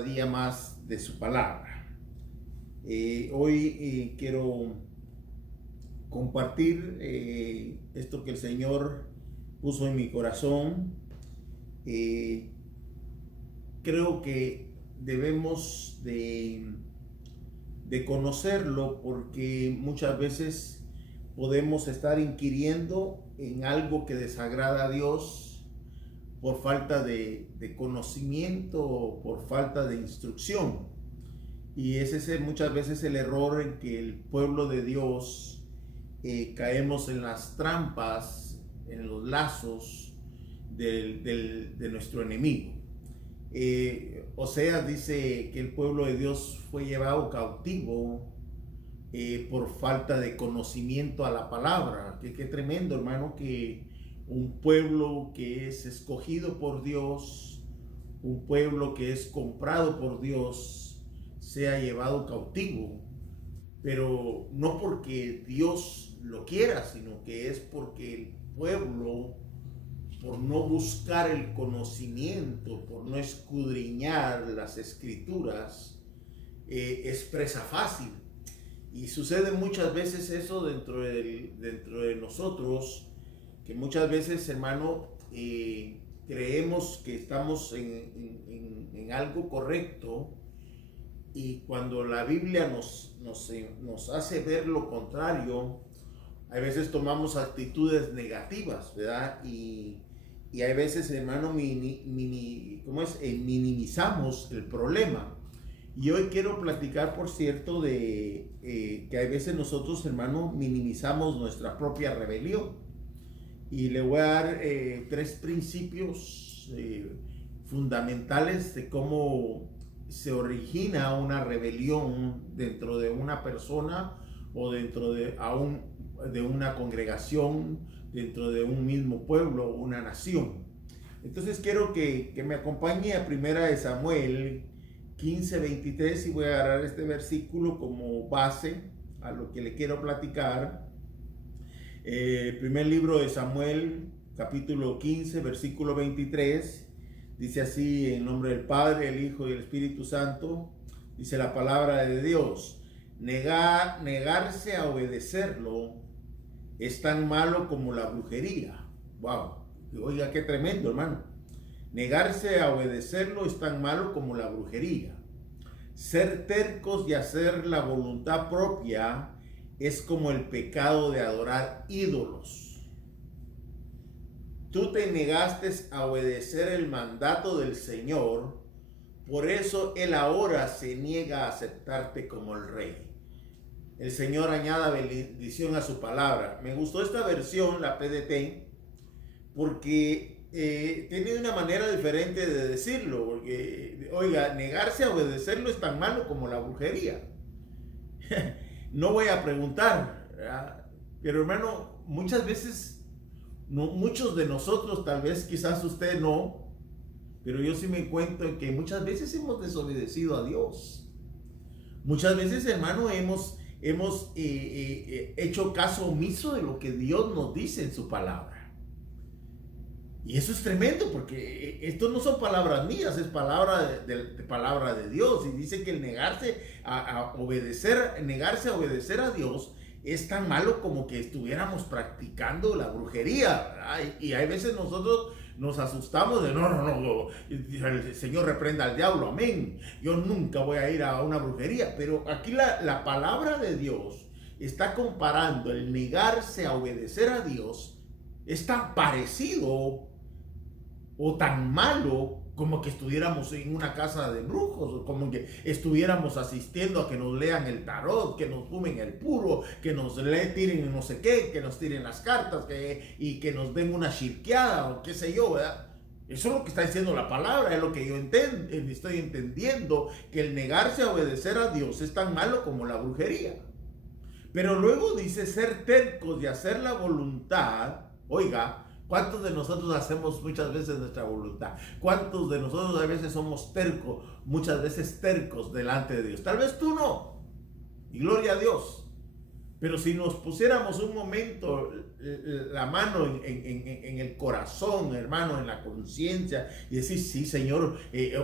día más de su palabra. Hoy quiero compartir esto que el Señor puso en mi corazón. Eh, Creo que debemos de conocerlo, porque muchas veces podemos estar inquiriendo en algo que desagrada a Dios por falta de conocimiento o por falta de instrucción. Y ese es muchas veces el error en que el pueblo de Dios caemos en las trampas, en los lazos de nuestro enemigo. Oseas dice que el pueblo de Dios fue llevado cautivo por falta de conocimiento a la palabra. Qué tremendo, hermano, que un pueblo que es escogido por Dios, un pueblo que es comprado por Dios, sea llevado cautivo, pero no porque Dios lo quiera, sino que es porque el pueblo, por no buscar el conocimiento, por no escudriñar las escrituras, es presa fácil. Y sucede muchas veces eso dentro de nosotros, que muchas veces, hermano, creemos que estamos en algo correcto, y cuando la Biblia nos hace ver lo contrario, a veces tomamos actitudes negativas, ¿verdad? Y hay veces, hermano, minimizamos el problema. Y hoy quiero platicar, por cierto, de que hay veces nosotros, hermano, minimizamos nuestra propia rebelión. Y le voy a dar tres principios fundamentales de cómo se origina una rebelión dentro de una persona o dentro de una congregación, dentro de un mismo pueblo o una nación. Entonces quiero que me acompañe a Primera de Samuel 15:23, y voy a agarrar este versículo como base a lo que le quiero platicar. Primer libro de Samuel, capítulo 15, versículo 23, dice así: en nombre del Padre, el Hijo y el Espíritu Santo. Dice la palabra de Dios: negarse a obedecerlo es tan malo como la brujería. Wow, oiga, qué tremendo, hermano. Negarse a obedecerlo es tan malo como la brujería. Ser tercos y hacer la voluntad propia es como el pecado de adorar ídolos. Tú te negaste a obedecer el mandato del Señor, por eso Él ahora se niega a aceptarte como el rey. El Señor añada bendición a su palabra. Me gustó esta versión, la PDT, porque tiene una manera diferente de decirlo. Porque, oiga, negarse a obedecerlo es tan malo como la brujería. No voy a preguntar, ¿verdad? Pero hermano, muchas veces, muchos de nosotros, tal vez quizás usted no, pero yo sí me encuentro en que muchas veces hemos desobedecido a Dios. Muchas veces, hermano, hemos hecho caso omiso de lo que Dios nos dice en su palabra. Y eso es tremendo, porque esto no son palabras mías, es palabra palabra de Dios. Y dice que el negarse a obedecer a Dios es tan malo como que estuviéramos practicando la brujería. Y hay veces nosotros nos asustamos de no, el Señor reprenda al diablo, amén. Yo nunca voy a ir a una brujería. Pero aquí la palabra de Dios está comparando el negarse a obedecer a Dios. Es tan parecido o tan malo como que estuviéramos en una casa de brujos, o como que estuviéramos asistiendo a que nos lean el tarot, que nos fumen el puro, que nos tiren no sé qué, que nos tiren las cartas, y que nos den una chirqueada o qué sé yo, ¿verdad? Eso es lo que está diciendo la palabra, es lo que yo estoy entendiendo, que el negarse a obedecer a Dios es tan malo como la brujería. Pero luego dice ser tercos y hacer la voluntad. Oiga, ¿cuántos de nosotros hacemos muchas veces nuestra voluntad? ¿Cuántos de nosotros a veces somos tercos, muchas veces tercos delante de Dios? Tal vez tú no, y gloria a Dios. Pero si nos pusiéramos un momento la mano en el corazón, hermano, en la conciencia, y decir, sí, Señor, te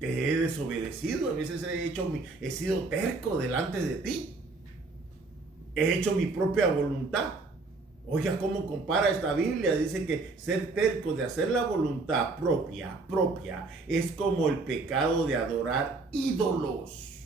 he desobedecido, a veces he sido terco delante de ti, he hecho mi propia voluntad. Oiga, ¿cómo compara esta Biblia? Dice que ser terco de hacer la voluntad propia, es como el pecado de adorar ídolos.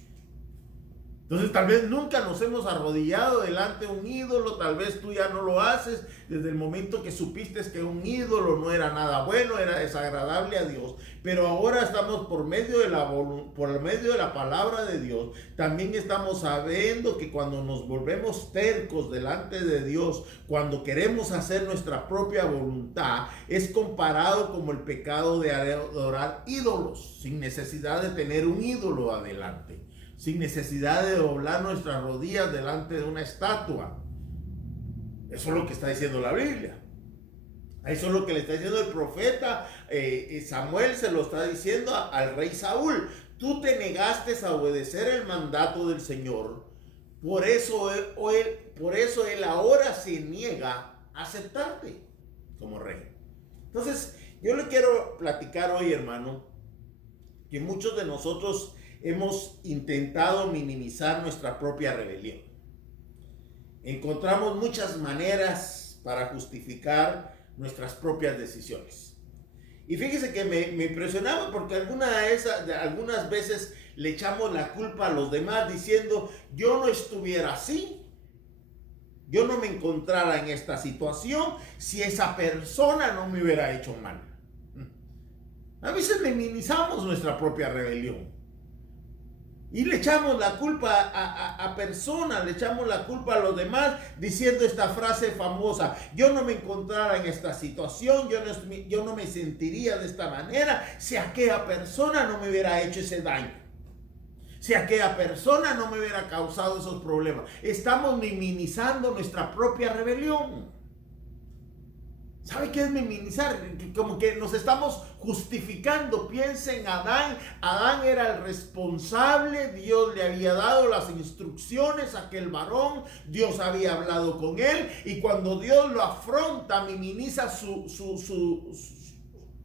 Entonces tal vez nunca nos hemos arrodillado delante de un ídolo, tal vez tú ya no lo haces desde el momento que supiste que un ídolo no era nada bueno, era desagradable a Dios. Pero ahora estamos por medio de la palabra de Dios, también estamos sabiendo que cuando nos volvemos tercos delante de Dios, cuando queremos hacer nuestra propia voluntad, es comparado como el pecado de adorar ídolos, sin necesidad de tener un ídolo adelante, sin necesidad de doblar nuestras rodillas delante de una estatua. Eso es lo que está diciendo la Biblia. Eso es lo que le está diciendo el profeta Samuel, se lo está diciendo al rey Saúl. Tú te negaste a obedecer el mandato del Señor. Por eso él ahora se niega a aceptarte como rey. Entonces, yo le quiero platicar hoy, hermano, que muchos de nosotros hemos intentado minimizar nuestra propia rebelión. Encontramos muchas maneras para justificar nuestras propias decisiones. Y fíjese que me impresionaba porque algunas veces le echamos la culpa a los demás diciendo, yo no estuviera así, yo no me encontrara en esta situación si esa persona no me hubiera hecho mal. A veces minimizamos nuestra propia rebelión. Y le echamos la culpa a personas, le echamos la culpa a los demás, diciendo esta frase famosa, yo no me encontrara en esta situación, yo no me sentiría de esta manera si aquella persona no me hubiera hecho ese daño, si aquella persona no me hubiera causado esos problemas. Estamos minimizando nuestra propia rebelión. ¿Sabe qué es minimizar? Como que nos estamos justificando. Piensa en Adán. Adán era el responsable. Dios le había dado las instrucciones a aquel varón. Dios había hablado con él. Y cuando Dios lo afronta, minimiza su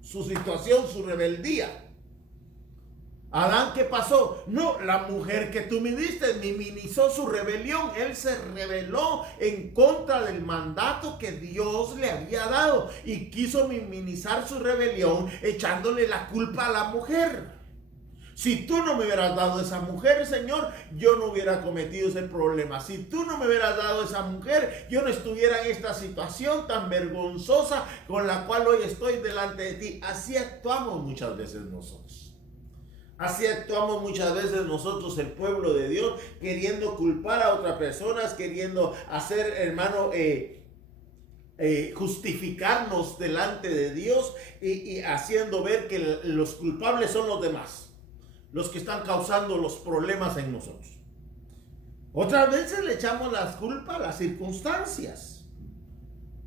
situación, su rebeldía. Adán, ¿qué pasó? No, la mujer que tú me diste minimizó su rebelión. Él se rebeló en contra del mandato que Dios le había dado y quiso minimizar su rebelión echándole la culpa a la mujer. Si tú no me hubieras dado esa mujer, Señor, yo no hubiera cometido ese problema. Si tú no me hubieras dado esa mujer, yo no estuviera en esta situación tan vergonzosa con la cual hoy estoy delante de ti. Así actuamos muchas veces nosotros. Así actuamos muchas veces nosotros, el pueblo de Dios, queriendo culpar a otras personas, queriendo hacer, hermano, justificarnos delante de Dios y haciendo ver que los culpables son los demás, los que están causando los problemas en nosotros. Otras veces le echamos la culpa a las circunstancias,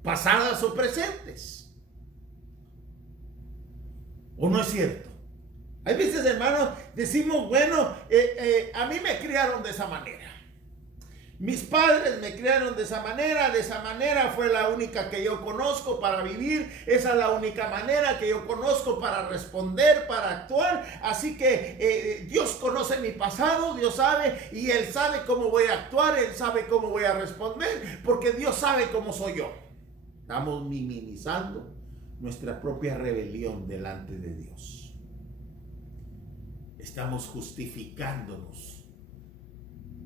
pasadas o presentes. ¿O no es cierto? Hay veces, hermanos, decimos, bueno, a mí me criaron de esa manera. Mis padres me criaron de esa manera fue la única que yo conozco para vivir, esa es la única manera que yo conozco para responder, para actuar. Así que Dios conoce mi pasado, Dios sabe, y Él sabe cómo voy a actuar, Él sabe cómo voy a responder, porque Dios sabe cómo soy yo. Estamos minimizando nuestra propia rebelión delante de Dios. Estamos justificándonos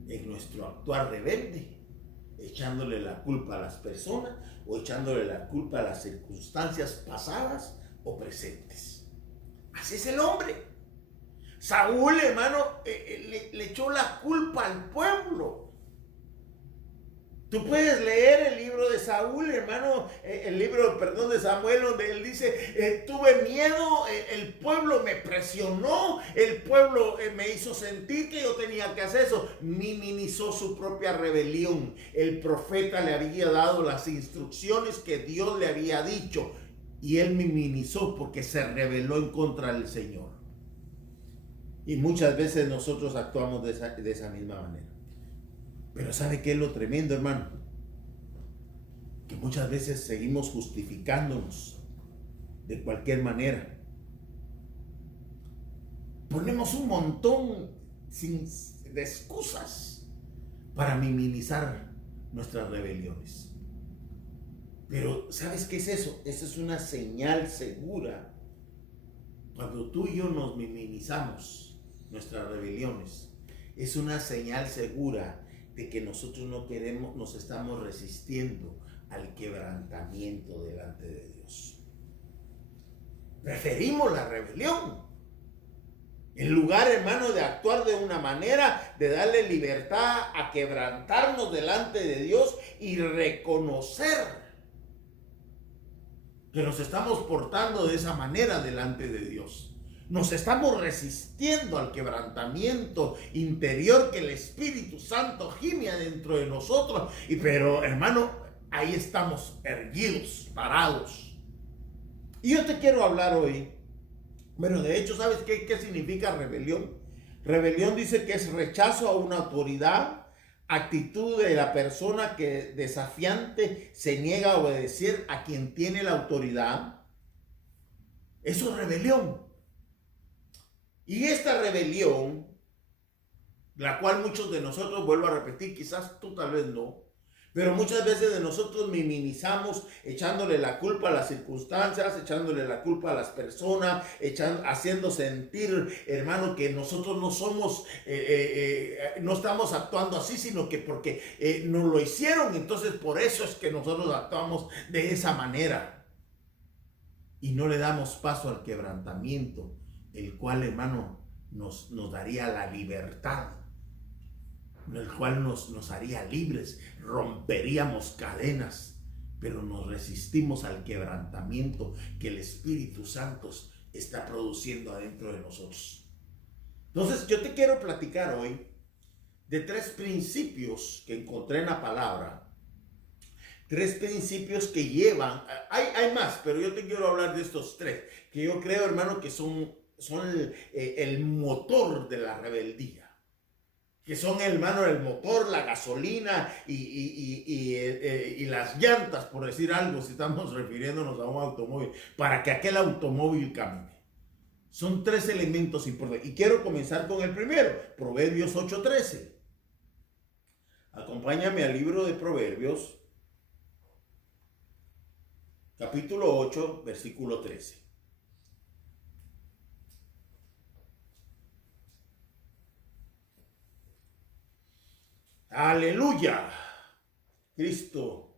en nuestro actuar rebelde, echándole la culpa a las personas o echándole la culpa a las circunstancias pasadas o presentes. Así es el hombre. Saúl, hermano, le echó la culpa al pueblo. Tú puedes leer el libro de Saúl, hermano, de Samuel, donde él dice, tuve miedo, el pueblo me presionó, el pueblo me hizo sentir que yo tenía que hacer eso. Minimizó su propia rebelión. El profeta le había dado las instrucciones que Dios le había dicho y él minimizó porque se rebeló en contra del Señor. Y muchas veces nosotros actuamos de esa misma manera. Pero ¿sabe qué es lo tremendo, hermano? Que muchas veces seguimos justificándonos de cualquier manera. Ponemos un montón de excusas para minimizar nuestras rebeliones. Pero ¿sabes qué es eso? Esa es una señal segura. Cuando tú y yo nos minimizamos nuestras rebeliones, es una señal segura de que nosotros no queremos, nos estamos resistiendo al quebrantamiento delante de Dios. Preferimos la rebelión. En lugar, hermano, de actuar de una manera, de darle libertad a quebrantarnos delante de Dios y reconocer que nos estamos portando de esa manera delante de Dios. Nos estamos resistiendo al quebrantamiento interior que el Espíritu Santo gime dentro de nosotros. Pero, hermano, ahí estamos erguidos, parados. Y yo te quiero hablar hoy. Bueno, de hecho, ¿sabes qué significa rebelión? Rebelión dice que es rechazo a una autoridad, actitud de la persona que desafiante se niega a obedecer a quien tiene la autoridad. Eso es rebelión. Y esta rebelión, la cual muchos de nosotros, vuelvo a repetir, quizás tú tal vez no, pero muchas veces de nosotros minimizamos echándole la culpa a las circunstancias, echándole la culpa a las personas, haciendo sentir, hermano, que nosotros no somos, no estamos actuando así, sino que porque nos lo hicieron, entonces por eso es que nosotros actuamos de esa manera. Y no le damos paso al quebrantamiento, el cual, hermano, nos daría la libertad, el cual nos haría libres, romperíamos cadenas, pero nos resistimos al quebrantamiento que el Espíritu Santo está produciendo adentro de nosotros. Entonces, yo te quiero platicar hoy de 3 principios que encontré en la palabra, 3 principios que llevan, hay más, pero yo te quiero hablar de estos 3, que yo creo, hermano, que son el motor de la rebeldía. Que son, hermano, el motor, la gasolina y las llantas, por decir algo, si estamos refiriéndonos a un automóvil, para que aquel automóvil camine. Son 3 elementos importantes. Y quiero comenzar con el primero, Proverbios 8:13. Acompáñame al libro de Proverbios, capítulo 8, versículo 13. Aleluya. Cristo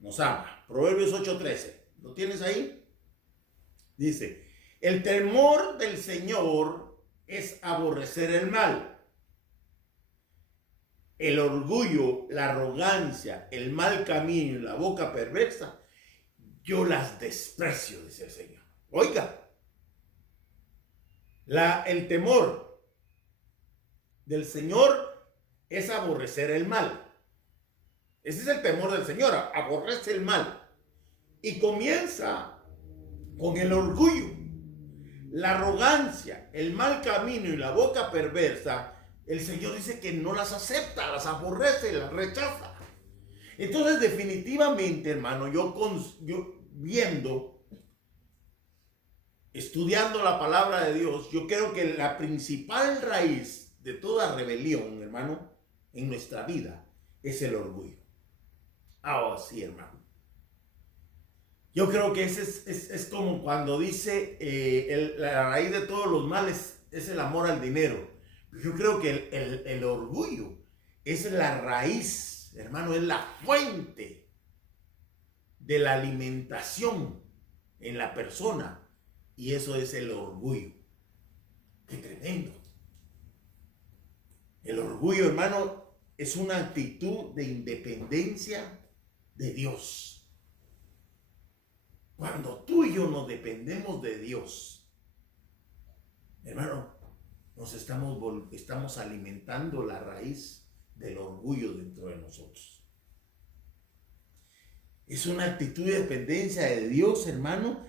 nos ama. Proverbios 8:13. ¿Lo tienes ahí? Dice, el temor del Señor es aborrecer el mal. El orgullo, la arrogancia, el mal camino y la boca perversa, yo las desprecio, dice el Señor. Oiga, el temor del Señor es aborrecer el mal. Ese es el temor del Señor, aborrece el mal. Y comienza con el orgullo, la arrogancia, el mal camino y la boca perversa. El Señor dice que no las acepta, las aborrece, las rechaza. Entonces, definitivamente, hermano, yo viendo, estudiando la palabra de Dios, yo creo que la principal raíz de toda rebelión, hermano, en nuestra vida es el orgullo. Sí, hermano. Yo creo que ese es como cuando dice la raíz de todos los males es el amor al dinero. Yo creo que el orgullo es la raíz, hermano, es la fuente de la alimentación en la persona. Y eso es el orgullo. ¡Qué tremendo! El orgullo, hermano, es una actitud de independencia de Dios. Cuando tú y yo nos dependemos de Dios, hermano, nos estamos alimentando la raíz del orgullo dentro de nosotros. Es una actitud de dependencia de Dios, hermano,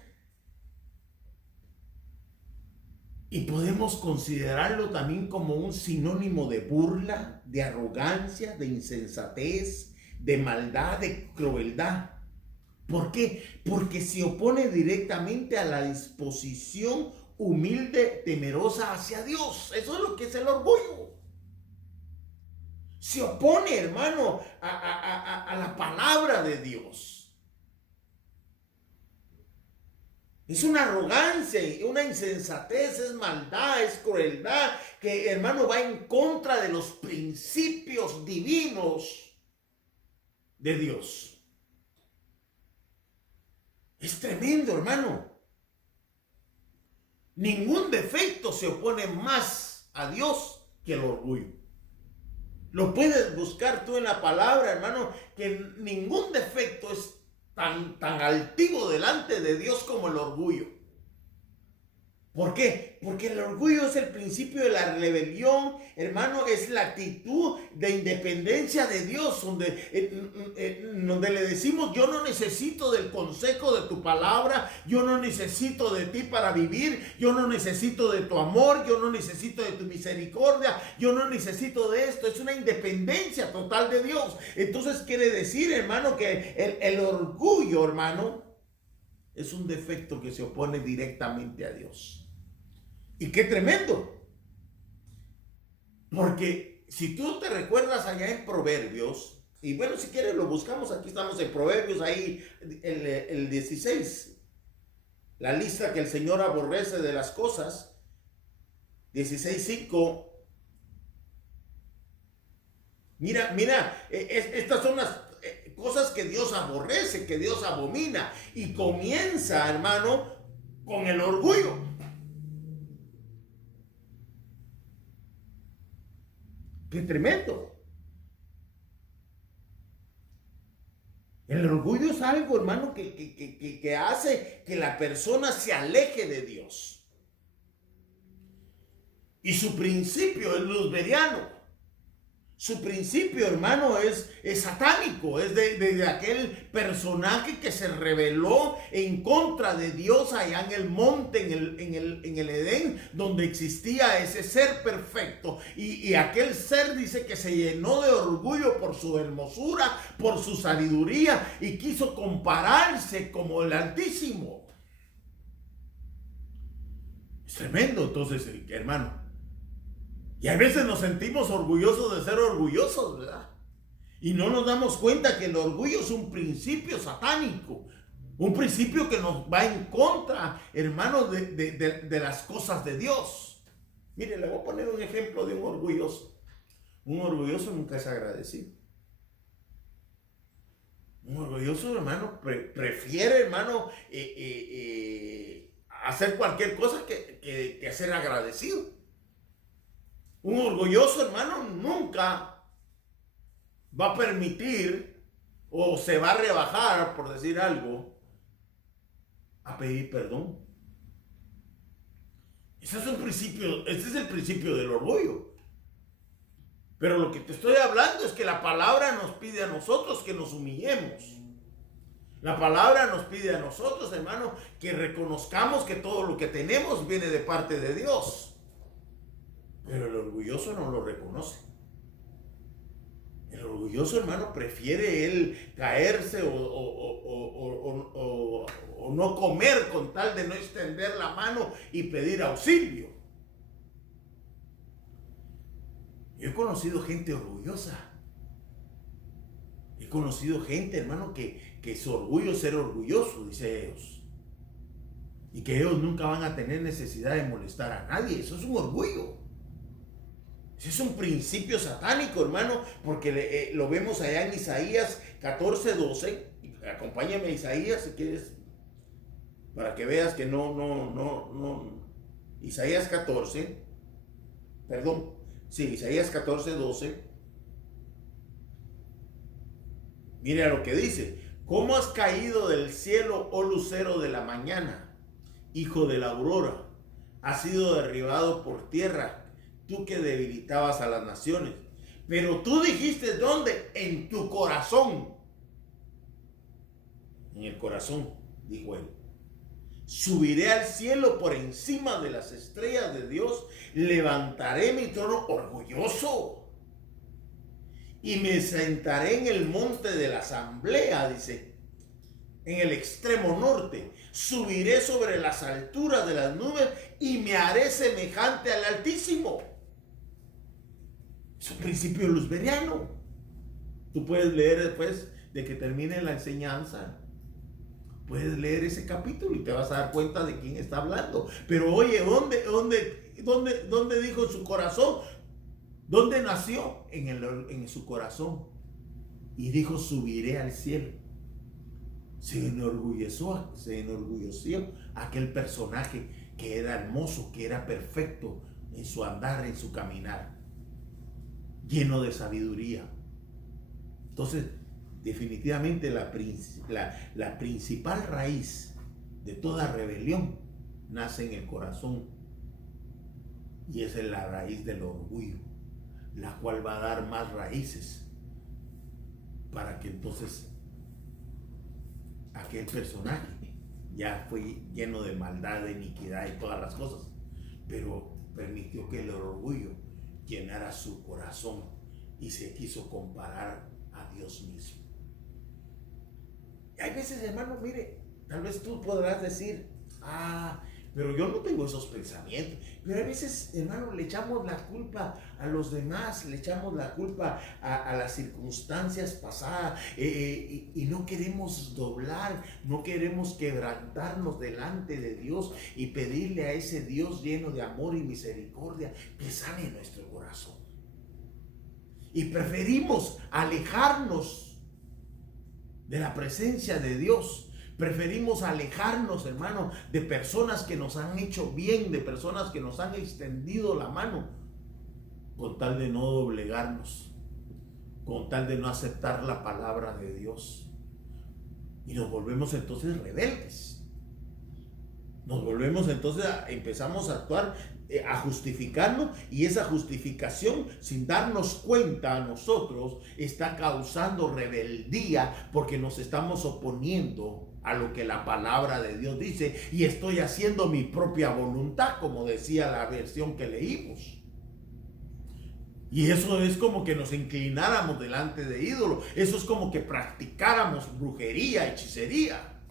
Y podemos considerarlo también como un sinónimo de burla, de arrogancia, de insensatez, de maldad, de crueldad. ¿Por qué? Porque se opone directamente a la disposición humilde, temerosa hacia Dios. Eso es lo que es el orgullo. Se opone, hermano, a la palabra de Dios. Es una arrogancia, una insensatez, es maldad, es crueldad, que, hermano, va en contra de los principios divinos de Dios. Es tremendo, hermano. Ningún defecto se opone más a Dios que el orgullo. Lo puedes buscar tú en la palabra, hermano, que ningún defecto es tan altivo delante de Dios como el orgullo. ¿Por qué? Porque el orgullo es el principio de la rebelión, hermano, es la actitud de independencia de Dios, donde le decimos: yo no necesito del consejo de tu palabra, yo no necesito de ti para vivir, yo no necesito de tu amor, yo no necesito de tu misericordia, yo no necesito de esto. Es una independencia total de Dios. Entonces quiere decir, hermano, que el orgullo, hermano, es un defecto que se opone directamente a Dios. Y qué tremendo. Porque si tú te recuerdas allá en Proverbios, y bueno, si quieres lo buscamos, aquí estamos en Proverbios, ahí el 16, la lista que el Señor aborrece de las cosas, 16:5. Mira, estas son las cosas que Dios aborrece, que Dios abomina, y comienza, hermano, con el orgullo. ¡Qué tremendo! El orgullo es algo, hermano, que hace que la persona se aleje de Dios. Y su principio es luciferiano. Su principio, hermano, es satánico. Es de aquel personaje que se rebeló en contra de Dios allá en el monte, en el Edén, donde existía ese ser perfecto. Y aquel ser dice que se llenó de orgullo por su hermosura, por su sabiduría, y quiso compararse como el Altísimo. Es tremendo, entonces, hermano. Y a veces nos sentimos orgullosos de ser orgullosos, ¿verdad? Y no nos damos cuenta que el orgullo es un principio satánico. Un principio que nos va en contra, hermano, de las cosas de Dios. Mire, le voy a poner un ejemplo de un orgulloso. Un orgulloso nunca es agradecido. Un orgulloso, hermano, prefiere, hermano, hacer cualquier cosa que ser agradecido. Un orgulloso, hermano, nunca va a permitir o se va a rebajar, por decir algo, a pedir perdón. Ese es el principio del orgullo. Pero lo que te estoy hablando es que la palabra nos pide a nosotros que nos humillemos. La palabra nos pide a nosotros, hermano, que reconozcamos que todo lo que tenemos viene de parte de Dios. Pero el orgulloso no lo reconoce. El orgulloso, hermano, prefiere él caerse o no comer con tal de no extender la mano y pedir auxilio. Yo he conocido gente orgullosa. He conocido gente, hermano, que su orgullo es ser orgulloso, dice ellos. Y que ellos nunca van a tener necesidad de molestar a nadie. Eso es un orgullo. Ese es un principio satánico, hermano, porque lo vemos allá en Isaías 14:12. Acompáñame a Isaías si quieres, para que veas que no. Isaías 14, perdón, sí, Isaías 14:12. Mira lo que dice: ¿cómo has caído del cielo, oh lucero de la mañana, hijo de la aurora? Has sido derribado por tierra, tú que debilitabas a las naciones. Pero tú dijiste, ¿dónde? En tu corazón. En el corazón, dijo él. Subiré al cielo por encima de las estrellas de Dios. Levantaré mi trono orgulloso. Y me sentaré en el monte de la asamblea, dice, en el extremo norte. Subiré sobre las alturas de las nubes y me haré semejante al Altísimo. Es un principio luzberiano. Tú puedes leer después de que termine la enseñanza. Puedes leer ese capítulo y te vas a dar cuenta de quién está hablando. Pero oye, ¿dónde dijo en su corazón? ¿Dónde nació? En su corazón. Y dijo, subiré al cielo. Se enorgulleció aquel personaje que era hermoso, que era perfecto en su andar, en su caminar, lleno de sabiduría. Entonces, definitivamente la principal raíz de toda rebelión nace en el corazón, y esa es la raíz del orgullo, la cual va a dar más raíces para que entonces aquel personaje ya fue lleno de maldad, de iniquidad y todas las cosas, pero permitió que el orgullo llenara su corazón y se quiso comparar a Dios mismo. Y hay veces, hermano, mire, tal vez tú podrás decir, pero yo no tengo esos pensamientos. Pero a veces, hermano, le echamos la culpa a los demás, le echamos la culpa a las circunstancias pasadas, y no queremos doblar, no queremos quebrantarnos delante de Dios y pedirle a ese Dios lleno de amor y misericordia que sane nuestro corazón. Y preferimos alejarnos de la presencia de Dios. Preferimos alejarnos, hermano, de personas que nos han hecho bien, de personas que nos han extendido la mano, con tal de no doblegarnos, con tal de no aceptar la palabra de Dios. Y nos volvemos entonces rebeldes. Nos volvemos entonces, empezamos a actuar, a justificarnos, y esa justificación, sin darnos cuenta a nosotros, está causando rebeldía, porque nos estamos oponiendo a lo que la palabra de Dios dice, y estoy haciendo mi propia voluntad, como decía la versión que leímos. Y eso es como que nos inclináramos delante de ídolos. Eso es como que practicáramos brujería, hechicería.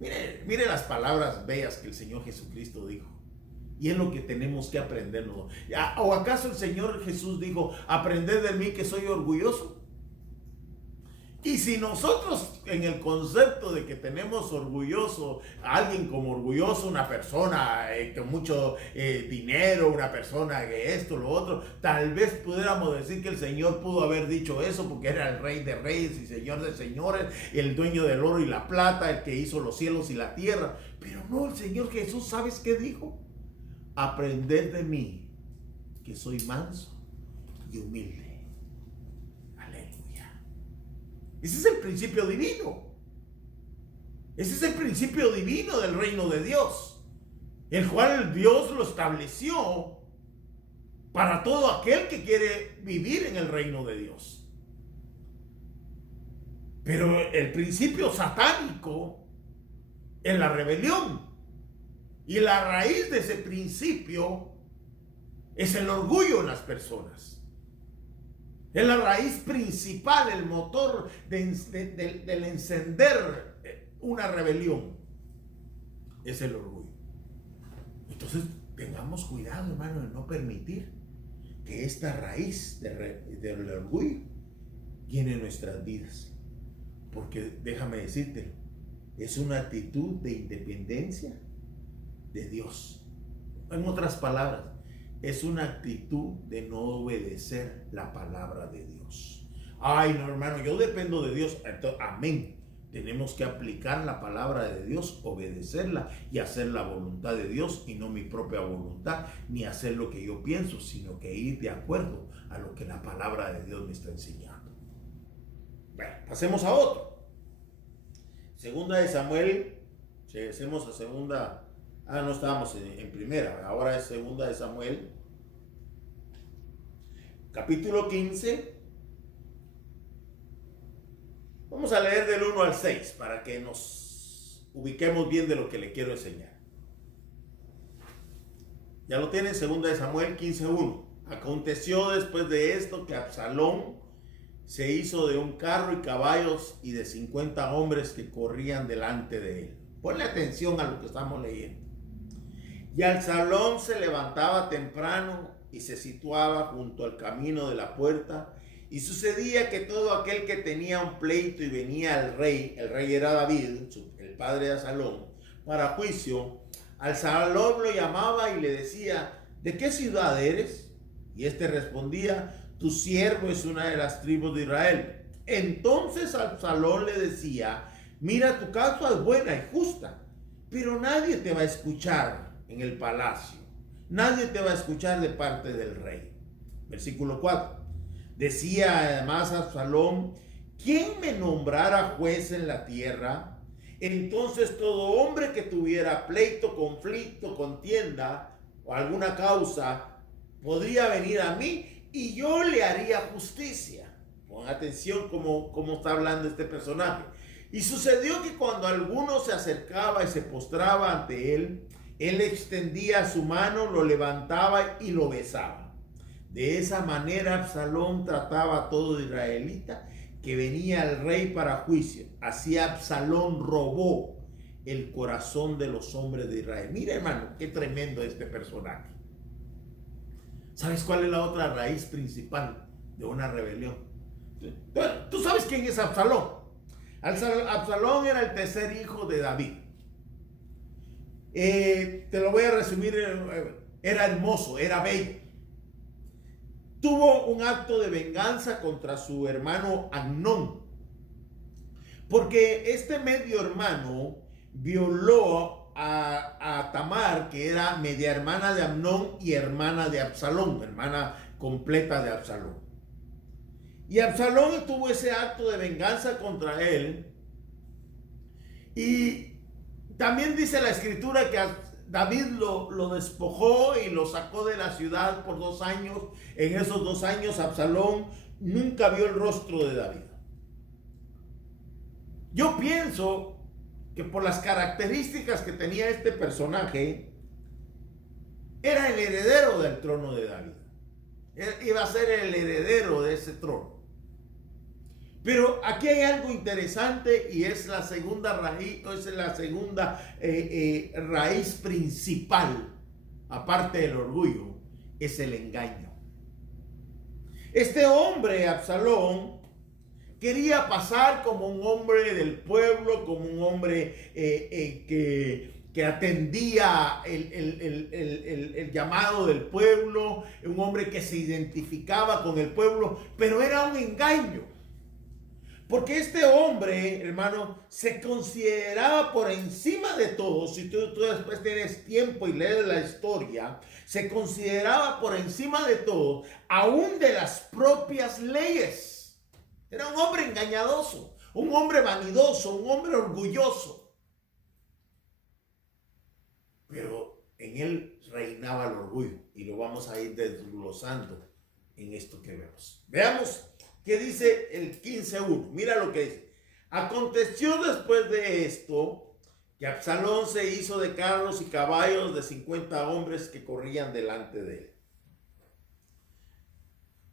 Mire las palabras bellas que el Señor Jesucristo dijo. Y es lo que tenemos que aprendernos. ¿O acaso el Señor Jesús dijo, aprended de mí que soy orgulloso? Y si nosotros, en el concepto de que tenemos orgulloso a alguien como orgulloso, una persona con mucho dinero, una persona que esto, lo otro, tal vez pudiéramos decir que el Señor pudo haber dicho eso porque era el Rey de Reyes y Señor de Señores, el dueño del oro y la plata, el que hizo los cielos y la tierra. Pero no, el Señor Jesús, ¿sabes qué dijo? Aprended de mí, que soy manso y humilde. Ese es el principio divino. Ese es el principio divino del reino de Dios, el cual Dios lo estableció para todo aquel que quiere vivir en el reino de Dios. Pero el principio satánico es la rebelión. Y la raíz de ese principio es el orgullo en las personas. Es la raíz principal, el motor del encender una rebelión. Es el orgullo. Entonces, tengamos cuidado, hermano, de no permitir que esta raíz del orgullo llene nuestras vidas. Porque, déjame decirte, es una actitud de independencia de Dios. En otras palabras, es una actitud de no obedecer la palabra de Dios. Ay, no, hermano, yo dependo de Dios. Entonces, amén. Tenemos que aplicar la palabra de Dios, obedecerla y hacer la voluntad de Dios y no mi propia voluntad, ni hacer lo que yo pienso, sino que ir de acuerdo a lo que la palabra de Dios me está enseñando. Bueno, pasemos a otro. Segunda de Samuel, si hacemos a segunda. No estábamos en primera, ahora es segunda de Samuel, capítulo 15. Vamos a leer del 1 al 6 para que nos ubiquemos bien de lo que le quiero enseñar. Ya lo tienen, 2 Samuel 15:1. Aconteció después de esto que Absalón se hizo de un carro y caballos y de 50 hombres que corrían delante de él. Ponle atención a lo que estamos leyendo. Y Absalón se levantaba temprano y se situaba junto al camino de la puerta. Y sucedía que todo aquel que tenía un pleito y venía al rey, el rey era David, el padre de Absalón, para juicio, Absalón lo llamaba y le decía: ¿de qué ciudad eres? Y este respondía: tu siervo es una de las tribus de Israel. Entonces Absalón le decía: mira, tu causa es buena y justa, pero nadie te va a escuchar en el palacio. Nadie te va a escuchar de parte del rey. Versículo 4. Decía además Absalón: ¿quién me nombrara juez en la tierra? Entonces todo hombre que tuviera pleito, conflicto, contienda o alguna causa podría venir a mí y yo le haría justicia. Pon atención cómo está hablando este personaje. Y sucedió que cuando alguno se acercaba y se postraba ante él, él extendía su mano, lo levantaba y lo besaba. De esa manera Absalón trataba a todo israelita que venía al rey para juicio. Así Absalón robó el corazón de los hombres de Israel. Mira, hermano, qué tremendo este personaje. ¿Sabes cuál es la otra raíz principal de una rebelión? ¿Tú sabes quién es Absalón? Absalón era el tercer hijo de David. Te lo voy a resumir. Era hermoso, era bello. Tuvo un acto de venganza contra su hermano Amnón, porque este medio hermano violó a Tamar, que era media hermana de Amnón y hermana de Absalón, hermana completa de Absalón. Y Absalón tuvo ese acto de venganza contra él. Y también dice la escritura que David lo despojó y lo sacó de la ciudad por 2 años. En esos 2 años Absalón nunca vio el rostro de David. Yo pienso que por las características que tenía este personaje, era el heredero del trono de David. Iba a ser el heredero de ese trono. Pero aquí hay algo interesante y es la segunda raíz, raíz principal, aparte del orgullo, es el engaño. Este hombre, Absalón, quería pasar como un hombre del pueblo, como un hombre que atendía el llamado del pueblo, un hombre que se identificaba con el pueblo, pero era un engaño. Porque este hombre, hermano, se consideraba por encima de todo. Si tú después tienes tiempo y lees la historia, se consideraba por encima de todo, aún de las propias leyes. Era un hombre engañadoso, un hombre vanidoso, un hombre orgulloso. Pero en él reinaba el orgullo, y lo vamos a ir desglosando en esto que vemos. Veamos qué dice el 15:1. Mira lo que dice. Aconteció después de esto que Absalón se hizo de carros y caballos de 50 hombres que corrían delante de él.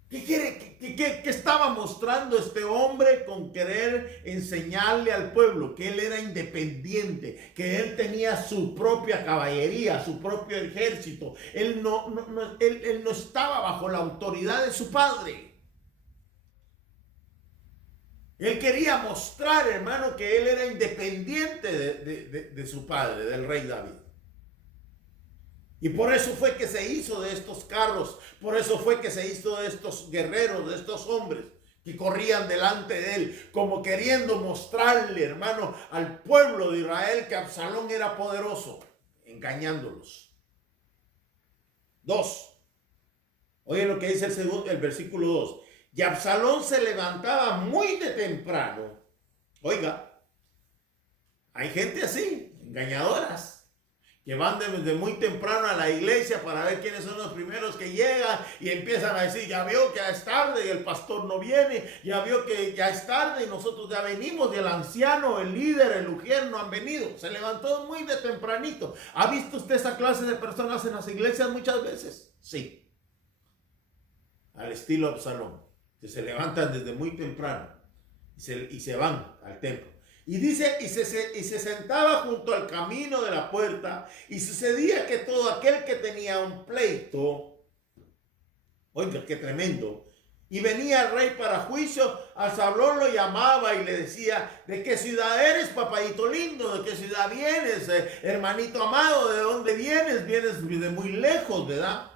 ¿Qué estaba mostrando este hombre con querer enseñarle al pueblo? Que él era independiente, que él tenía su propia caballería, su propio ejército. Él no estaba bajo la autoridad de su padre. Él quería mostrar, hermano, que él era independiente de su padre, del rey David. Y por eso fue que se hizo de estos carros, por eso fue que se hizo de estos guerreros, de estos hombres que corrían delante de él, como queriendo mostrarle, hermano, al pueblo de Israel que Absalón era poderoso, engañándolos. 2. Oye lo que dice el versículo 2. Y Absalón se levantaba muy de temprano. Oiga, hay gente así, engañadoras, que van desde muy temprano a la iglesia para ver quiénes son los primeros que llegan y empiezan a decir, ya veo que ya es tarde y el pastor no viene, ya veo que ya es tarde y nosotros ya venimos, y el anciano, el líder, el ujier no han venido. Se levantó muy de tempranito. ¿Ha visto usted esa clase de personas en las iglesias muchas veces? Sí. Al estilo Absalón, que se levantan desde muy temprano y se van al templo. Y dice, y se sentaba junto al camino de la puerta, y sucedía que todo aquel que tenía un pleito, oiga, qué tremendo, y venía el rey para juicio, Absalón lo llamaba y le decía, ¿de qué ciudad eres, papadito lindo? ¿De qué ciudad vienes, hermanito amado? ¿De dónde vienes? Vienes de muy lejos, ¿verdad?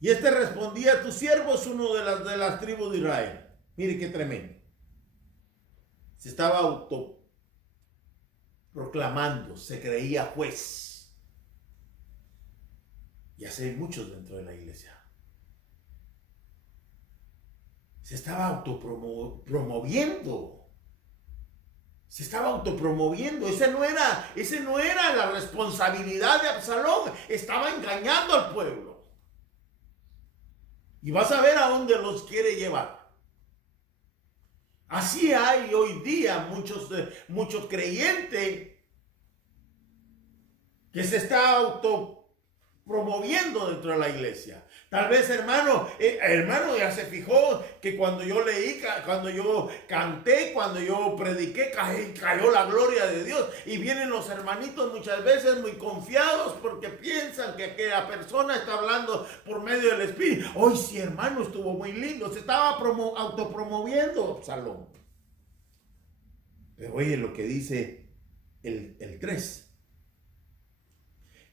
Y este respondía, tu siervo es uno de las tribus de Israel. Mire qué tremendo. Se estaba autoproclamando, se creía juez. Y así hay muchos dentro de la iglesia. Se estaba autopromoviendo. Se estaba autopromoviendo. Ese no era la responsabilidad de Absalón. Estaba engañando al pueblo. Y vas a ver a dónde los quiere llevar. Así hay hoy día muchos creyentes que se está autopromoviendo dentro de la iglesia. Tal vez, hermano ya se fijó que cuando yo leí, cuando yo canté, cuando yo prediqué, cayó la gloria de Dios. Y vienen los hermanitos muchas veces muy confiados porque piensan que aquella persona está hablando por medio del Espíritu. Hoy sí, hermano, estuvo muy lindo. Se estaba autopromoviendo Absalón. Pero oye lo que dice el 3.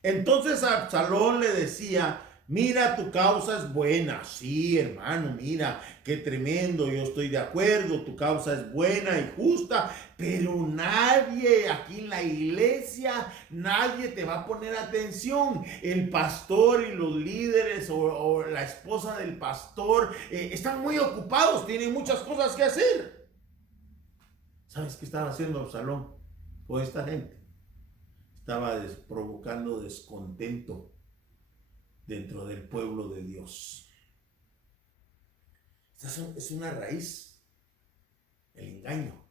Entonces Absalón le decía, mira, tu causa es buena. Sí, hermano, mira, qué tremendo, yo estoy de acuerdo, tu causa es buena y justa, pero nadie aquí en la iglesia, nadie te va a poner atención. El pastor y los líderes o la esposa del pastor están muy ocupados, tienen muchas cosas que hacer. ¿Sabes qué estaba haciendo Absalón con esta gente? Estaba provocando descontento dentro del pueblo de Dios. Esta es una raíz, el engaño.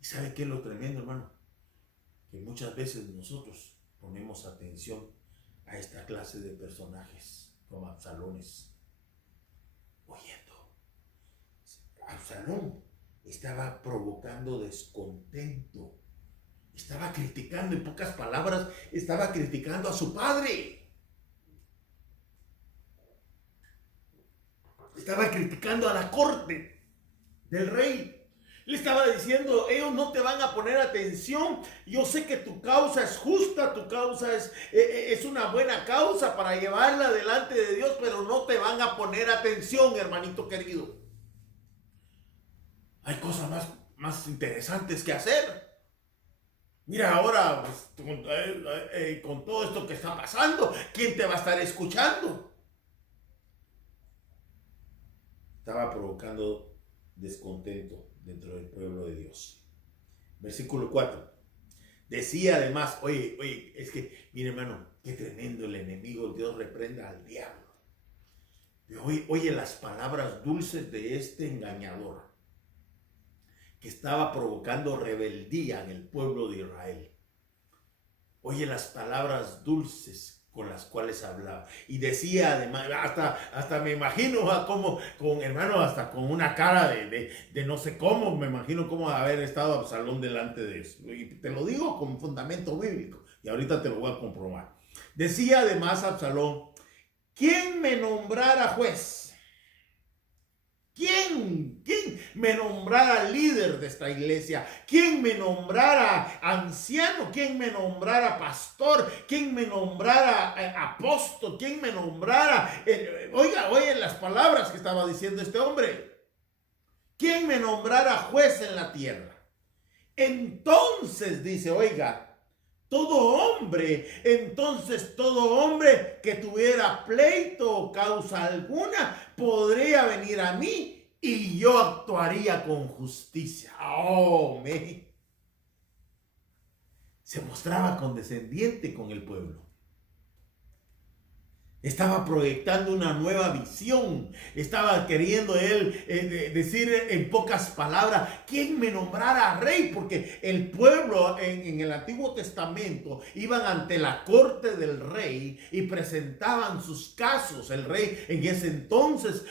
¿Y sabe qué es lo tremendo, hermano? Que muchas veces nosotros ponemos atención a esta clase de personajes como Absalones. Oyendo, Absalón estaba provocando descontento. Estaba criticando, en pocas palabras, estaba criticando a su padre. Estaba criticando a la corte del rey. Le estaba diciendo, ellos no te van a poner atención. Yo sé que tu causa es justa, tu causa es una buena causa para llevarla delante de Dios, pero no te van a poner atención, hermanito querido. Hay cosas más interesantes que hacer. Mira, ahora pues, con todo esto que está pasando, ¿quién te va a estar escuchando? Estaba provocando descontento dentro del pueblo de Dios. Versículo 4. Decía además, oye, es que, mire, hermano, qué tremendo el enemigo. Dios reprenda al diablo. Oye las palabras dulces de este engañador que estaba provocando rebeldía en el pueblo de Israel. Oye las palabras dulces con las cuales hablaba. Y decía además, hasta me imagino como con hermano, hasta con una cara de no sé cómo, me imagino cómo haber estado Absalón delante de eso. Y te lo digo con fundamento bíblico. Y ahorita te lo voy a comprobar. Decía además Absalón, ¿quién me nombrara juez? ¿Quién me nombrara líder de esta iglesia? ¿Quién me nombrara anciano? ¿Quién me nombrara pastor? ¿Quién me nombrara apóstol? ¿Quién me nombrara? Oiga las palabras que estaba diciendo este hombre. ¿Quién me nombrara juez en la tierra? Entonces dice, oiga, todo hombre que tuviera pleito o causa alguna podría venir a mí y yo actuaría con justicia. Se mostraba condescendiente con el pueblo. Estaba proyectando una nueva visión. Estaba queriendo él decir en pocas palabras, ¿quién me nombrara rey? Porque el pueblo en el Antiguo Testamento iban ante la corte del rey y presentaban sus casos. El rey en ese entonces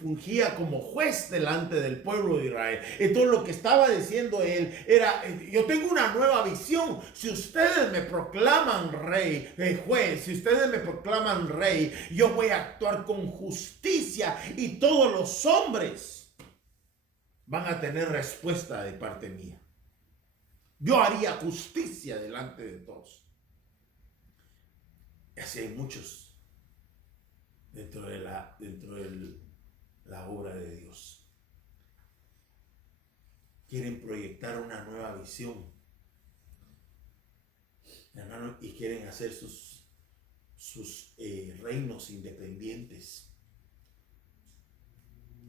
fungía como juez delante del pueblo de Israel. Entonces lo que estaba diciendo él era, yo tengo una nueva visión. Si ustedes me proclaman rey, juez, si ustedes me proclaman rey, yo voy a actuar con justicia y todos los hombres van a tener respuesta de parte mía. Yo haría justicia delante de todos. Y así hay muchos dentro de la obra de Dios. Quieren proyectar una nueva visión, hermano, y quieren hacer sus reinos independientes.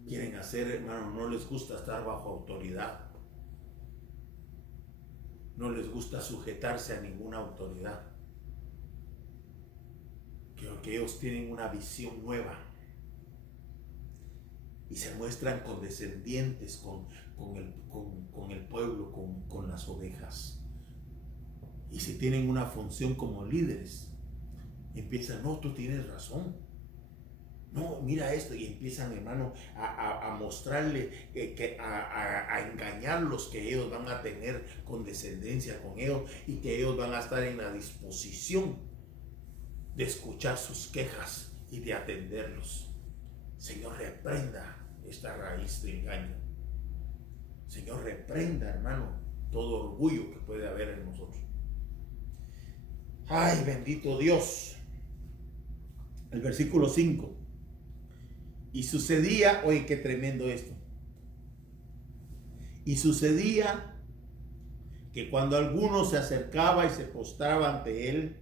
Quieren hacer, hermano, no les gusta estar bajo autoridad. No les gusta sujetarse a ninguna autoridad. Creo que ellos tienen una visión nueva y se muestran condescendientes con el pueblo, con las ovejas. Y si tienen una función como líderes, empiezan, no, tú tienes razón. No, mira esto. Y empiezan, hermano, a mostrarle, a engañarlos, que ellos van a tener condescendencia con ellos y que ellos van a estar en la disposición de escuchar sus quejas y de atenderlos. Señor, reprenda esta raíz de engaño. Señor, reprenda, hermano, todo orgullo que puede haber en nosotros. Ay, bendito Dios. El versículo 5. Y sucedía, oye, qué tremendo esto. Y sucedía que cuando alguno se acercaba y se postraba ante él,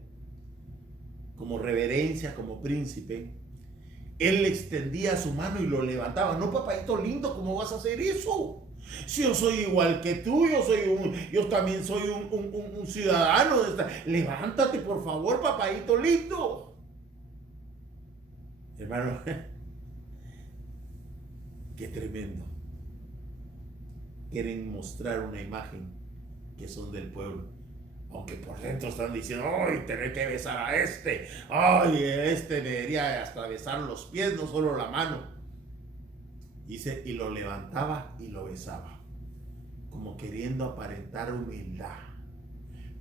como reverencia, como príncipe, él le extendía su mano y lo levantaba. No, papayito lindo, ¿cómo vas a hacer eso? Si yo soy igual que tú, yo también soy un ciudadano de esta. Levántate, por favor, papayito lindo. Hermano, qué tremendo. Quieren mostrar una imagen que son del pueblo, aunque por dentro están diciendo, ¡ay, tener que besar a este! ¡Ay, este debería hasta besar los pies, no solo la mano! Dice, y lo levantaba y lo besaba, como queriendo aparentar humildad,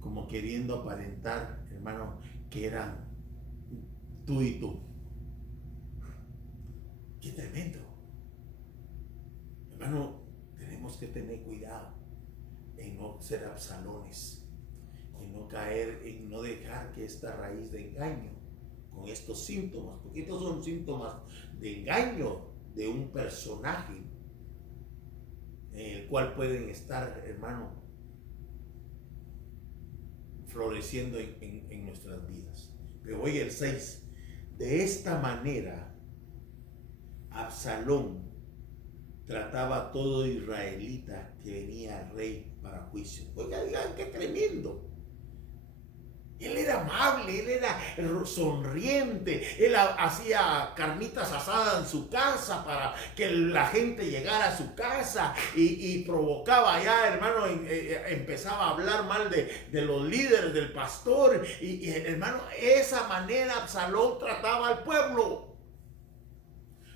como queriendo aparentar, hermano, que eran tú y tú. ¡Qué tremendo! Hermano, tenemos que tener cuidado en no ser Absalones, en no caer, en no dejar que esta raíz de engaño, con estos síntomas, porque estos son síntomas de engaño de un personaje en el cual pueden estar, hermano, floreciendo en nuestras vidas. Pero hoy el 6, de esta manera Absalón trataba a todo israelita que venía al rey para juicio. Oigan, qué tremendo. Él era amable, él era sonriente, él hacía carnitas asadas en su casa para que la gente llegara a su casa y provocaba ya, hermano, empezaba a hablar mal de los líderes, del pastor, y hermano, esa manera Absalón trataba al pueblo.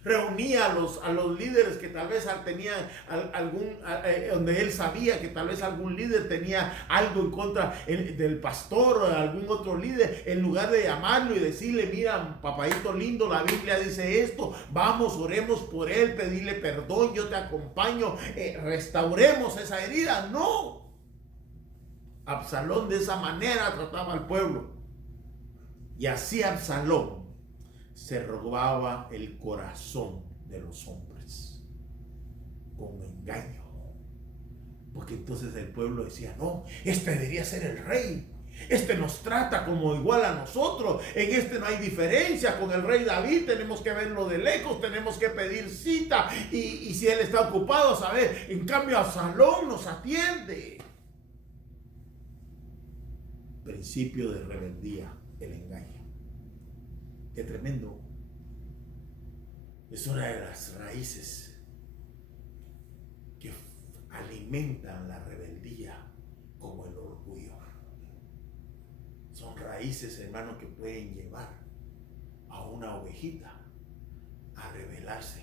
Reunía a los líderes que tal vez tenían donde él sabía que tal vez algún líder tenía algo en contra del pastor o de algún otro líder. En lugar de llamarlo y decirle, mira, papayito lindo, la Biblia dice esto, vamos, oremos por él, pedirle perdón, yo te acompaño, restauremos esa herida. No, Absalón de esa manera trataba al pueblo. Y así Absalón se robaba el corazón de los hombres con engaño, porque entonces el pueblo decía, no, este debería ser el rey, este nos trata como igual a nosotros, en este no hay diferencia con el rey David, tenemos que verlo de lejos, tenemos que pedir cita, y si él está ocupado, a saber, en cambio Absalón nos atiende. Principio de rebeldía, el engaño. Qué tremendo. Es una de las raíces que alimentan la rebeldía como el orgullo. Son raíces, hermano, que pueden llevar a una ovejita a rebelarse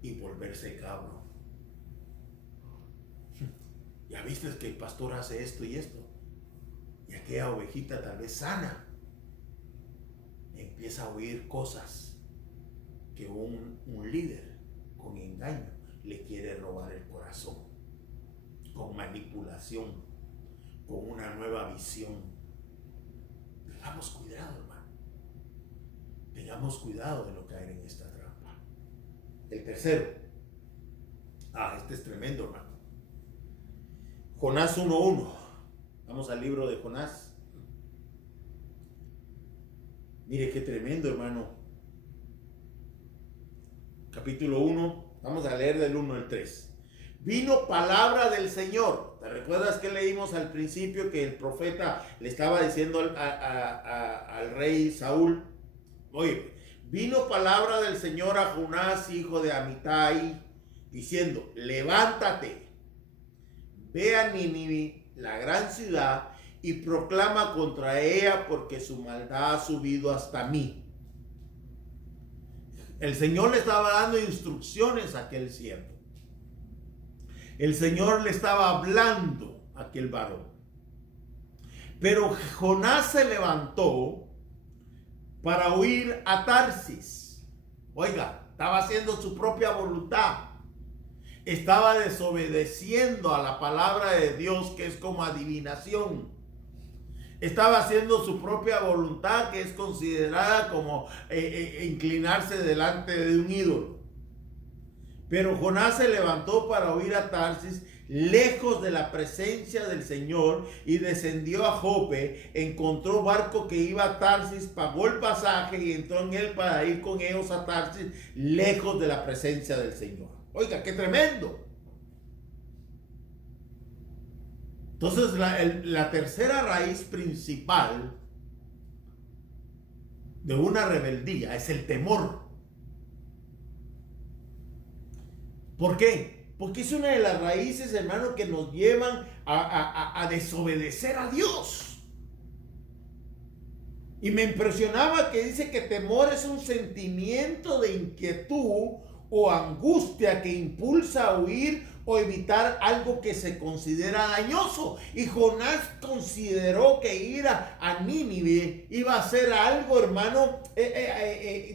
y volverse cabro. Ya viste que el pastor hace esto y esto, y aquella ovejita tal vez sana empieza a oír cosas que un líder con engaño le quiere robar el corazón, con manipulación, con una nueva visión. Tengamos cuidado, hermano. Tengamos cuidado de no caer en esta trampa. El tercero. Este es tremendo, hermano. Jonás 1:1. Vamos al libro de Jonás. Mire qué tremendo, hermano. Capítulo 1. Vamos a leer del 1 al 3. Vino palabra del Señor. ¿Te recuerdas que leímos al principio que el profeta le estaba diciendo al rey Saúl? Oye, vino palabra del Señor a Jonás, hijo de Amitai, diciendo: levántate, ve a Nínive, la gran ciudad, y proclama contra ella, porque su maldad ha subido hasta mí. El Señor le estaba dando instrucciones a aquel siervo. El Señor le estaba hablando a aquel varón. Pero Jonás se levantó para huir a Tarsis. Oiga, estaba haciendo su propia voluntad. Estaba desobedeciendo a la palabra de Dios, que es como adivinación. Estaba haciendo su propia voluntad, que es considerada como inclinarse delante de un ídolo. Pero Jonás se levantó para huir a Tarsis, lejos de la presencia del Señor, y descendió a Jope. Encontró barco que iba a Tarsis, pagó el pasaje y entró en él para ir con ellos a Tarsis, lejos de la presencia del Señor. Oiga, qué tremendo. Entonces la tercera raíz principal de una rebeldía es el temor. ¿Por qué? Porque es una de las raíces, hermano, que nos llevan a desobedecer a Dios. Y me impresionaba que dice que temor es un sentimiento de inquietud o angustia que impulsa a huir o evitar algo que se considera dañoso. Y Jonás consideró que ir a Nínive iba a ser algo, hermano,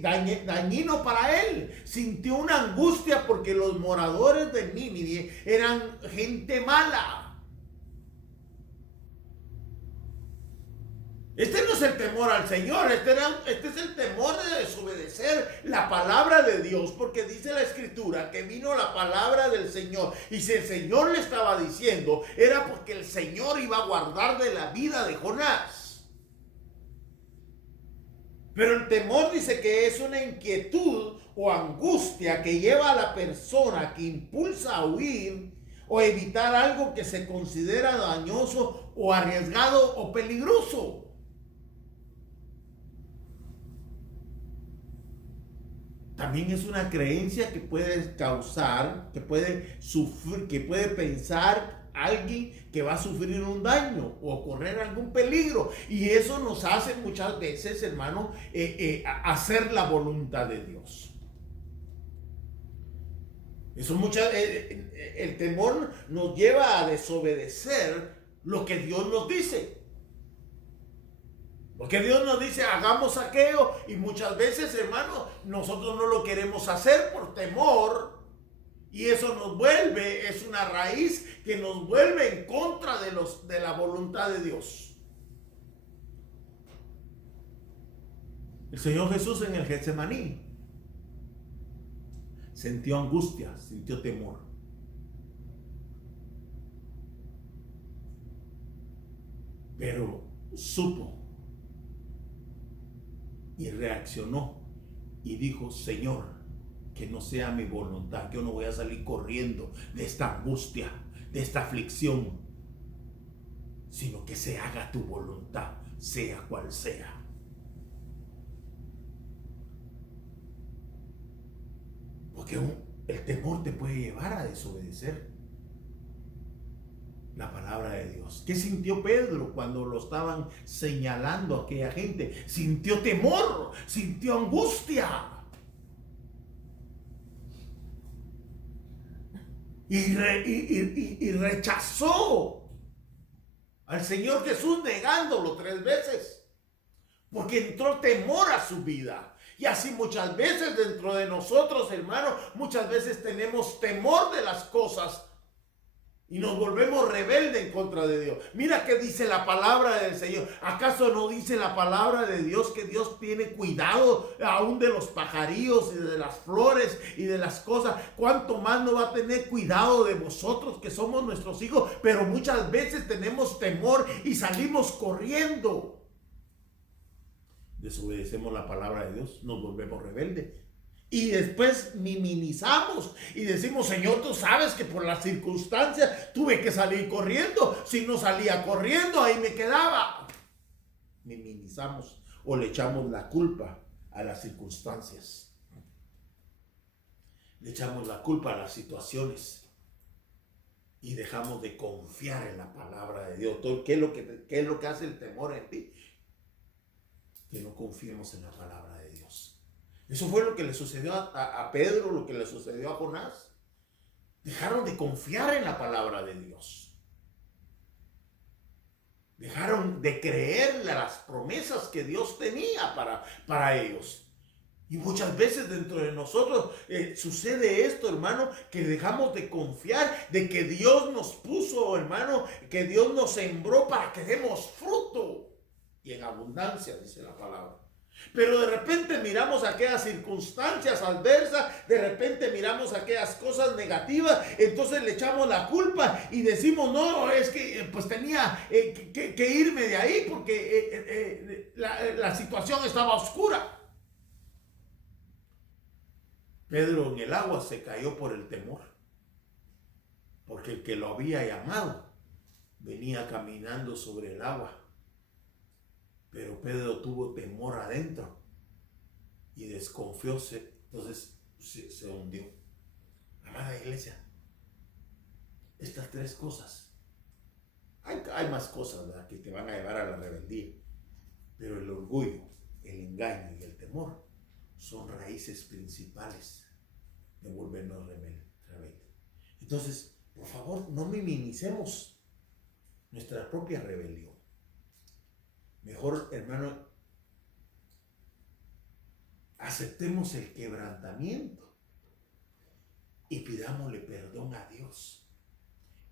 dañino para él. Sintió una angustia porque los moradores de Nínive eran gente mala. Este no es el temor al Señor, este es el temor de desobedecer la palabra de Dios, porque dice la Escritura que vino la palabra del Señor, y si el Señor le estaba diciendo, era porque el Señor iba a guardar de la vida de Jonás. Pero el temor dice que es una inquietud o angustia que lleva a la persona, que impulsa a huir o evitar algo que se considera dañoso o arriesgado o peligroso. También es una creencia que puede causar, que puede sufrir, que puede pensar alguien que va a sufrir un daño o correr algún peligro. Y eso nos hace muchas veces, hermano, hacer la voluntad de Dios. El temor nos lleva a desobedecer lo que Dios nos dice. Porque Dios nos dice, hagamos aquello, y muchas veces, hermano, nosotros no lo queremos hacer por temor, y eso nos vuelve, es una raíz que nos vuelve en contra de la voluntad de Dios. El Señor Jesús en el Getsemaní sintió angustia, sintió temor. Pero supo y reaccionó y dijo, Señor, que no sea mi voluntad. Yo no voy a salir corriendo de esta angustia, de esta aflicción, sino que se haga tu voluntad, sea cual sea. Porque el temor te puede llevar a desobedecer la palabra de Dios. ¿Qué sintió Pedro cuando lo estaban señalando a aquella gente? Sintió temor, sintió angustia. Y rechazó al Señor Jesús, negándolo 3 veces. Porque entró temor a su vida. Y así muchas veces dentro de nosotros, hermanos, muchas veces tenemos temor de las cosas y nos volvemos rebeldes en contra de Dios. Mira qué dice la palabra del Señor. ¿Acaso no dice la palabra de Dios que Dios tiene cuidado aún de los pajarillos y de las flores y de las cosas? ¿Cuánto más no va a tener cuidado de vosotros que somos nuestros hijos? Pero muchas veces tenemos temor y salimos corriendo. Desobedecemos la palabra de Dios, nos volvemos rebeldes. Y después minimizamos y decimos, Señor, tú sabes que por las circunstancias tuve que salir corriendo. Si no salía corriendo, ahí me quedaba. Minimizamos o le echamos la culpa a las circunstancias. Le echamos la culpa a las situaciones. Y dejamos de confiar en la palabra de Dios. ¿Qué es lo que hace el temor en ti? Que no confiemos en la palabra de Dios. Eso fue lo que le sucedió a Pedro, lo que le sucedió a Jonás. Dejaron de confiar en la palabra de Dios. Dejaron de creerle a las promesas que Dios tenía para ellos. Y muchas veces dentro de nosotros sucede esto, hermano, que dejamos de confiar de que Dios nos puso, hermano, que Dios nos sembró para que demos fruto. Y en abundancia, dice la palabra. Pero de repente miramos aquellas circunstancias adversas, de repente miramos aquellas cosas negativas, entonces le echamos la culpa y decimos, no, es que pues tenía que irme de ahí porque la situación estaba oscura. Pedro en el agua se cayó por el temor, porque el que lo había llamado venía caminando sobre el agua. Pero Pedro tuvo temor adentro y desconfió, entonces se hundió. Amada iglesia, estas 3 cosas, hay más cosas, ¿verdad?, que te van a llevar a la rebeldía, pero el orgullo, el engaño y el temor son raíces principales de volvernos rebeldes. Entonces, por favor, no minimicemos nuestra propia rebelión. Mejor, hermano, aceptemos el quebrantamiento y pidámosle perdón a Dios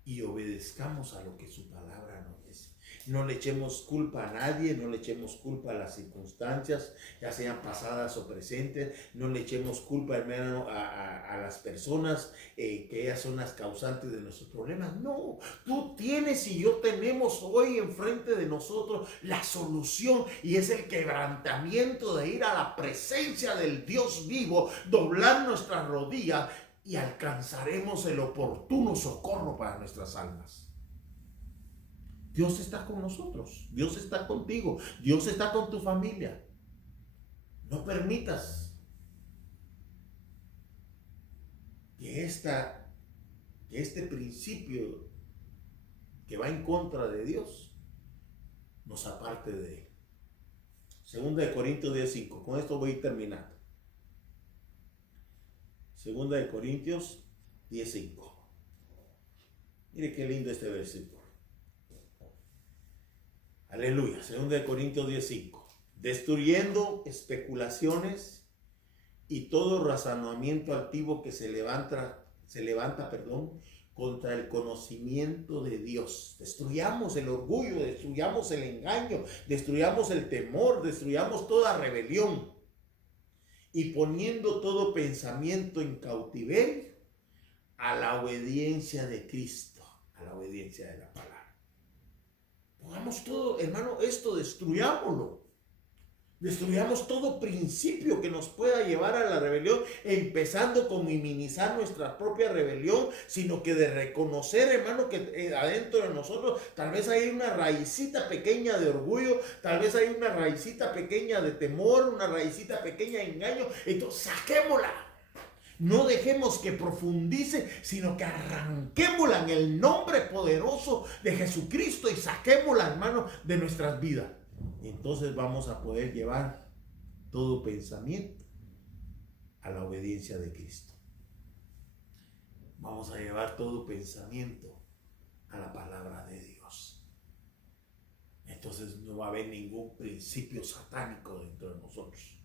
y obedezcamos a lo que su palabra nos dice. No le echemos culpa a nadie, no le echemos culpa a las circunstancias, ya sean pasadas o presentes, no le echemos culpa, hermano, a las personas que ellas son las causantes de nuestros problemas. No, tú tienes y yo tenemos hoy enfrente de nosotros la solución, y es el quebrantamiento de ir a la presencia del Dios vivo, doblar nuestras rodillas y alcanzaremos el oportuno socorro para nuestras almas. Dios está con nosotros, Dios está contigo, Dios está con tu familia. No permitas que este principio que va en contra de Dios nos aparte de él. 2 Corintios 10:5. Con esto voy a ir terminando. 2 Corintios 10:5. Mire qué lindo este versículo. Aleluya. 2 Corintios 10:5. Destruyendo especulaciones y todo razonamiento altivo que se levanta, contra el conocimiento de Dios. Destruyamos el orgullo, destruyamos el engaño, destruyamos el temor, destruyamos toda rebelión. Y poniendo todo pensamiento en cautiverio a la obediencia de Cristo, a la obediencia de la palabra. Pongamos todo, hermano, esto, destruyámoslo. Destruyamos todo principio que nos pueda llevar a la rebelión, empezando con minimizar nuestra propia rebelión, sino que de reconocer, hermano, que adentro de nosotros tal vez hay una raicita pequeña de orgullo, tal vez hay una raicita pequeña de temor, una raicita pequeña de engaño. Entonces saquémosla. No dejemos que profundice, sino que arranquémosla en el nombre poderoso de Jesucristo y saquémosla, hermano, de nuestras vidas. Entonces vamos a poder llevar todo pensamiento a la obediencia de Cristo. Vamos a llevar todo pensamiento a la palabra de Dios. Entonces no va a haber ningún principio satánico dentro de nosotros.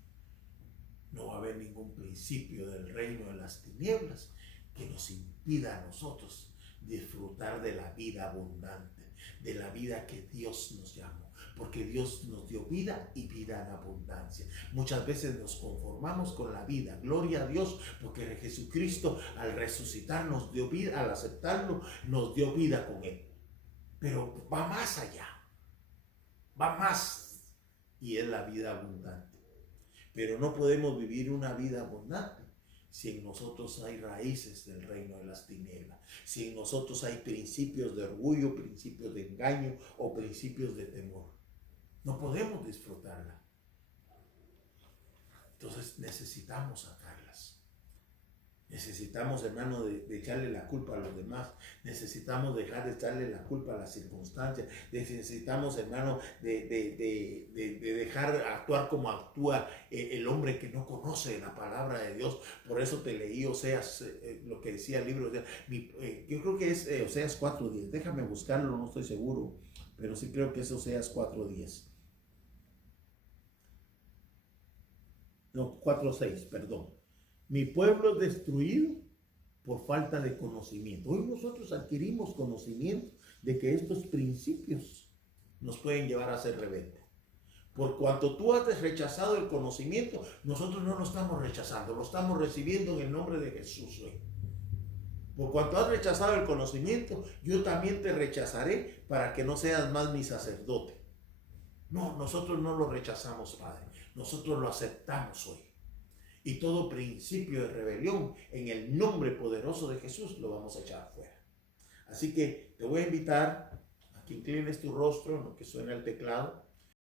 No va a haber ningún principio del reino de las tinieblas que nos impida a nosotros disfrutar de la vida abundante, de la vida que Dios nos llamó. Porque Dios nos dio vida y vida en abundancia. Muchas veces nos conformamos con la vida. Gloria a Dios, porque Jesucristo al resucitar nos dio vida, al aceptarlo nos dio vida con Él. Pero va más allá, va más, y es la vida abundante. Pero no podemos vivir una vida abundante si en nosotros hay raíces del reino de las tinieblas, si en nosotros hay principios de orgullo, principios de engaño o principios de temor. No podemos disfrutarla. Entonces necesitamos sacarlas. Necesitamos, hermano, de echarle la culpa a los demás. Necesitamos dejar de echarle la culpa a las circunstancias. Necesitamos, hermano, de dejar actuar como actúa el hombre que no conoce la palabra de Dios. Por eso te leí Oseas, lo que decía el libro. Yo creo que es Oseas 4:10. Déjame buscarlo, no estoy seguro, pero sí creo que es Oseas 4:10. No, 4:6, perdón. Mi pueblo es destruido por falta de conocimiento. Hoy nosotros adquirimos conocimiento de que estos principios nos pueden llevar a ser rebeldes. Por cuanto tú has rechazado el conocimiento, nosotros no lo estamos rechazando, lo estamos recibiendo en el nombre de Jesús hoy. Por cuanto has rechazado el conocimiento, yo también te rechazaré para que no seas más mi sacerdote. No, nosotros no lo rechazamos, Padre. Nosotros lo aceptamos hoy. Y todo principio de rebelión, en el nombre poderoso de Jesús, lo vamos a echar fuera. Así que te voy a invitar a que inclines tu rostro en lo que suena el teclado.